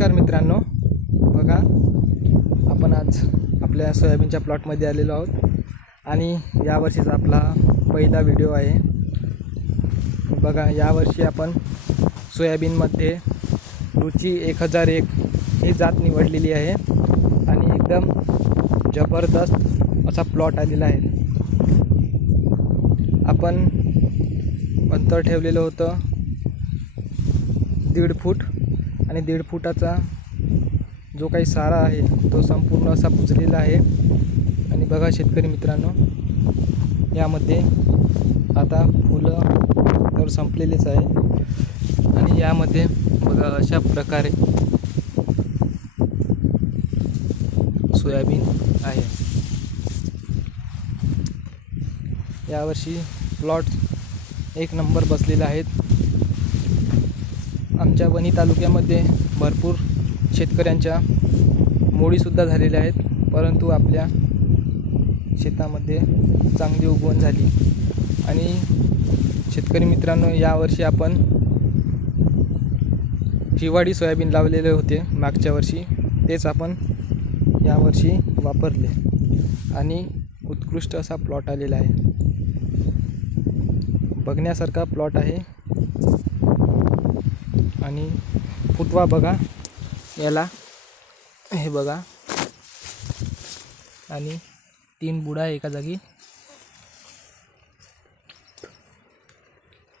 नमस्कार मित्रांनो, बघा आपण आज आपल्या सोयाबीनच्या प्लॉटमध्ये आलेलो आहोत आणि यावर्षीचा आपला पहिला व्हिडिओ आहे. बघा यावर्षी आपण सोयाबीनमध्ये रुची 1001 ही जात निवडलेली आहे आणि एकदम जबरदस्त असा प्लॉट आलेला आहे. आपण अंतर ठेवलेलं होतं 1.5 फूट आणि 1.5 फुटाचा जो काही सारा आहे तो संपूर्ण असा बुजलेला आहे. आणि बघा शेतकरी मित्रांनो, यामध्ये आता फुलं तर संपलेलेच आहे आणि यामध्ये बघा अशा प्रकारे सोयाबीन आहे. यावर्षी प्लॉट एक नंबर बसलेले आहेत. आमच्या वणी तालुक्यामध्ये भरपूर शेतकऱ्यांच्या मोडीसुद्धा झालेल्या आहेत, परंतु आपल्या शेतामध्ये चांगली उगवण झाली. आणि शेतकरी मित्रांनो, यावर्षी आपण हिवाळी सोयाबीन लावलेले होते मागच्या वर्षी, तेच आपण यावर्षी वापरले आणि उत्कृष्ट असा प्लॉट आलेला आहे. बघण्यासारखा प्लॉट आहे आणि फुटवा बघा याला, हे बघा, आणि 3 बुडा एका जागी.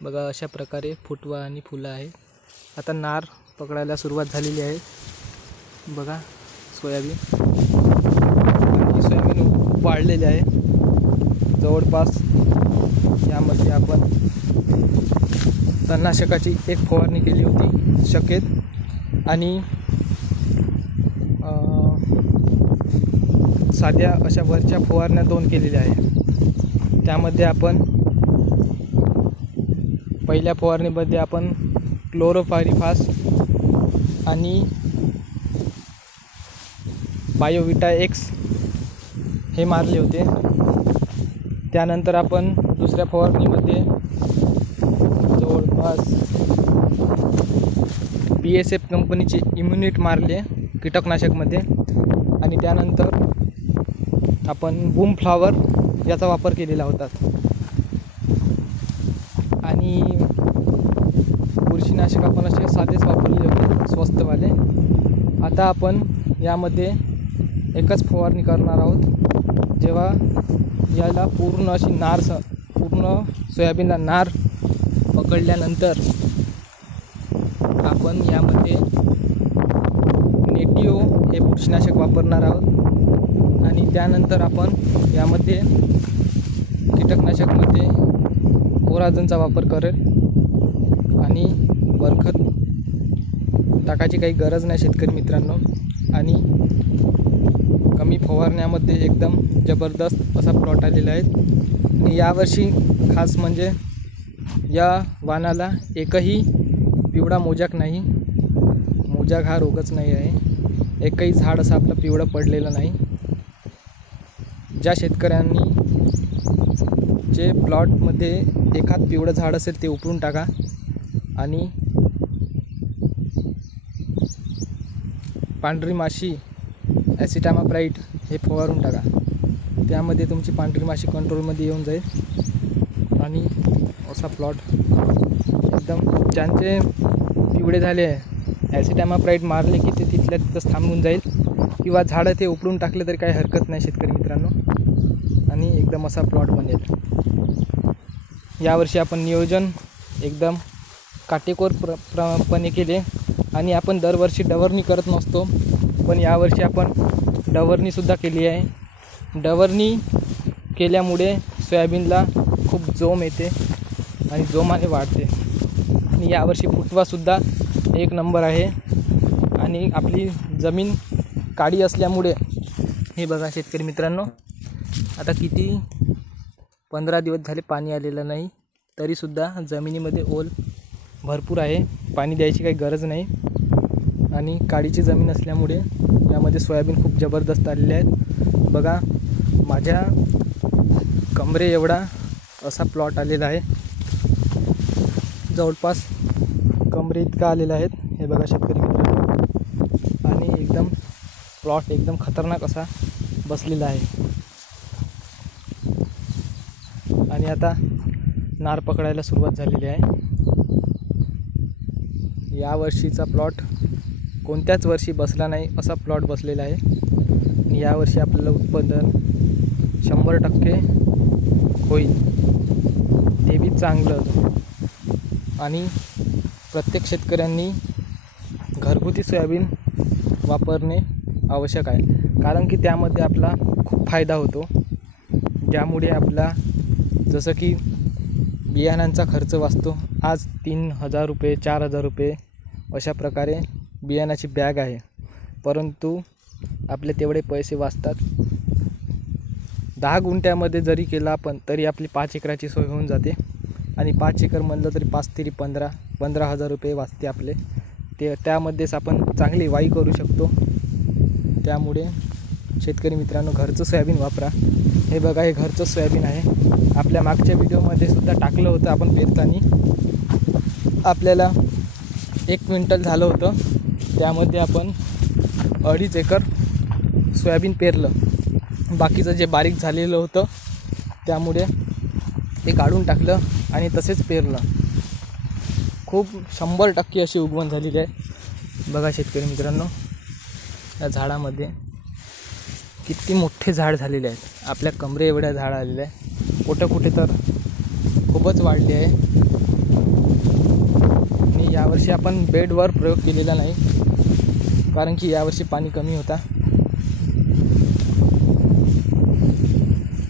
बघा अशा प्रकारे फुटवा आणि फुलं आहे. आता नार पकडायला सुरुवात झालेली आहे. बघा सोयाबीन आणि सोयाबीन वाढलेले आहे. जवळपास यामध्ये आपण तणनाशकाची एक फवारणी केली होती शक्यत, आणि साध्या अशा वरच्या फवारण्या 2 केलेल्या आहे. त्यामध्ये आपण पहिल्या फवारणीमध्ये आपण क्लोरोपायरिफॉस आणि बायोविटा एक्स हे मारले होते. त्यानंतर आपण दुसऱ्या फवारणीमध्ये जवळपास BSF कंपनीचे इम्युनिट मारले कीटकनाशकमध्ये. आणि त्यानंतर आपण बूम फ्लॉवर याचा वापर केलेला होता आणि बुरशीनाशक आपण असे साधेच वापरले होते स्वस्तवाले. आता आपण यामध्ये एकच फवारणी करणार आहोत. जेव्हा याला पूर्ण अशी पूर्ण सोयाबीनला नार पकडल्यानंतर आपण यामध्ये नेटिओ हे बुरशीनाशक वापरणार आहोत. आणि त्यानंतर आपण यामध्ये कीटकनाशकमध्ये कोराजनचा वापर करेल आणि वरखत टाकायची काही गरज नाही शेतकरी मित्रांनो. आणि कमी फवारण्यामध्ये एकदम जबरदस्त असा प्लॉट आलेला आहे. आणि यावर्षी खास म्हणजे या वाणाला एकही पिवळा मोजाक नाही. मोजाक हा रोगच नाही आहे. एकही झाड असं आपलं पिवळं पडलेलं नाही. ज्या शेतकऱ्यांनी जे प्लॉटमध्ये एखाद पिवळं झाड असेल ते उपळून टाका आणि पांढरी माशी ॲसिटामाप्राइड हे फवारून टाका. त्यामध्ये तुमची पांढरी माशी कंट्रोलमध्ये येऊन जाईल. आणि असा प्लॉट एकदम ज्यांचे पिवळे झाले ॲसिटामाप्राइड मारले की ते तिथल्या तिथंच थांबून जाईल, किंवा झाडं ते उपळून टाकले तरी काही हरकत नाही शेतकरी मित्रांनो. आणि एकदम असा प्लॉट बनेल. यावर्षी आपण नियोजन एकदम काटेकोरपणे केले. आणि आपण दरवर्षी डवरणी करत नसतो, पण यावर्षी आपण डवरणीसुद्धा केली आहे. डवरणी केल्यामुळे सोयाबीनला खूप जोम येते आणि जोमाने वाढते. आणि यावर्षी फुटवासुद्धा एक नंबर आहे. आणि आपली जमीन काळी असल्यामुळे हे बघा शेतकरी मित्रांनो, आता किती 15 दिवस झाले पाणी आलेलं नाही, तरीसुद्धा जमिनीमध्ये ओल भरपूर आहे. पाणी द्यायची काही गरज नाही. आणि काळीची जमीन असल्यामुळे यामध्ये सोयाबीन खूप जबरदस्त आलेले आहेत. बघा माझ्या कमरे एवढा असा प्लॉट आलेला आहे. जवळपास कमरे इतका आलेला आहे. हे बघा शेतकरी मित्रांनो, एकदम प्लॉट एकदम खतरनाक असा बसलेला आहे. आणि आता नार पकडायला सुरुवात झालेली आहे. या वर्षीचा प्लॉट कोणत्याच वर्षी बसला नाही असा प्लॉट बसलेला आहे. आणि यावर्षी आपल्याला उत्पादन 100% होईल, ते बी चांगलं. आणि प्रत्येक शेतकऱ्यांनी घरगुती सोयाबीन वापरणे आवश्यक आहे, कारण की त्यामध्ये आपला खूप फायदा होतो. ज्यामुळे आपला जसं की बियाणांचा खर्च वाचतो. आज 3,000 रुपये 4,000 रुपये अशा प्रकारे बियाणाची बॅग आहे, परंतु आपले तेवढे पैसे वाचतात. 10 गुंठ्यामध्ये जरी केला आपण तरी आपली 5 एकराची सोय होऊन जाते. आणि 5 एकर म्हणलं तरी 5 तरी 15,000 रुपये वाचते आपले. त्यामध्येच आपण चांगली वाई करू शकतो. त्यामुळे शेतकरी मित्रांनो, घरचं सोयाबीन वापरा. हे बघा, हे घरचं सोयाबीन आहे. आपल्या मागच्या व्हिडिओमध्ये सुद्धा टाकलं होतं आपण पेरताना. आपल्याला 1 क्विंटल झालं होतं, त्यामध्ये आपण 2.5 एकर सोयाबीन पेरलं. बाकीचं जे बारीक झालेलं होतं त्यामुळे ते काढून टाकलं आणि तसेच पेरलं. खूप 100% अशी उगवण झालेली आहे. बघा शेतकरी मित्रांनो, या झाडामध्ये किती मोठे झाड झालेले आहेत. आपल्या कमरे एवढ्या झाड आलेले आहे. कुठं कुठे तर खूपच वाढले आहे. आणि यावर्षी आपण बेडवर प्रयोग केलेला नाही, कारण की यावर्षी पाणी कमी होता.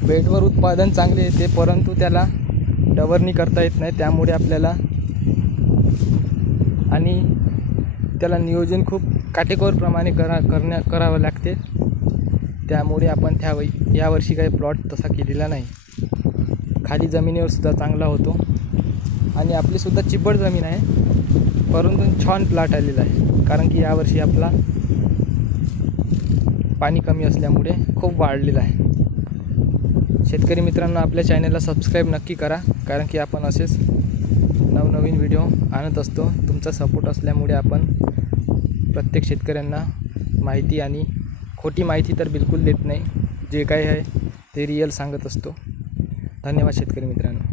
बेडवर उत्पादन चांगले येते, परंतु त्याला डवरणी करता येत नाही. त्यामुळे आपल्याला आणि त्याला नियोजन खूप काटेकोरप्रमाणे करावं लागते. त्यामुळे आपण यावर्षी काही प्लॉट तसा केलेला नाही. खाली जमिनीवर सुद्धा चांगला होतो आणि आपलीसुद्धा चिबड जमीन आहे, परंतु छान प्लॉट आलेला आहे. कारण की यावर्षी आपला पाणी कमी असल्यामुळे खूप वाढलेला आहे. शेतकरी मित्रांनो, आपल्या चॅनलला सबस्क्राईब नक्की करा, कारण की आपण असेच नवनवीन व्हिडिओ आणत असतो. तुमचा सपोर्ट असल्यामुळे आपण प्रत्येक शेतकऱ्यांना माहिती, आणि खोटी माहिती तर बिलकुल देत नाही. जे काही आहे ते रिअल सांगत असतो. धन्यवाद शेतकरी मित्रांनो.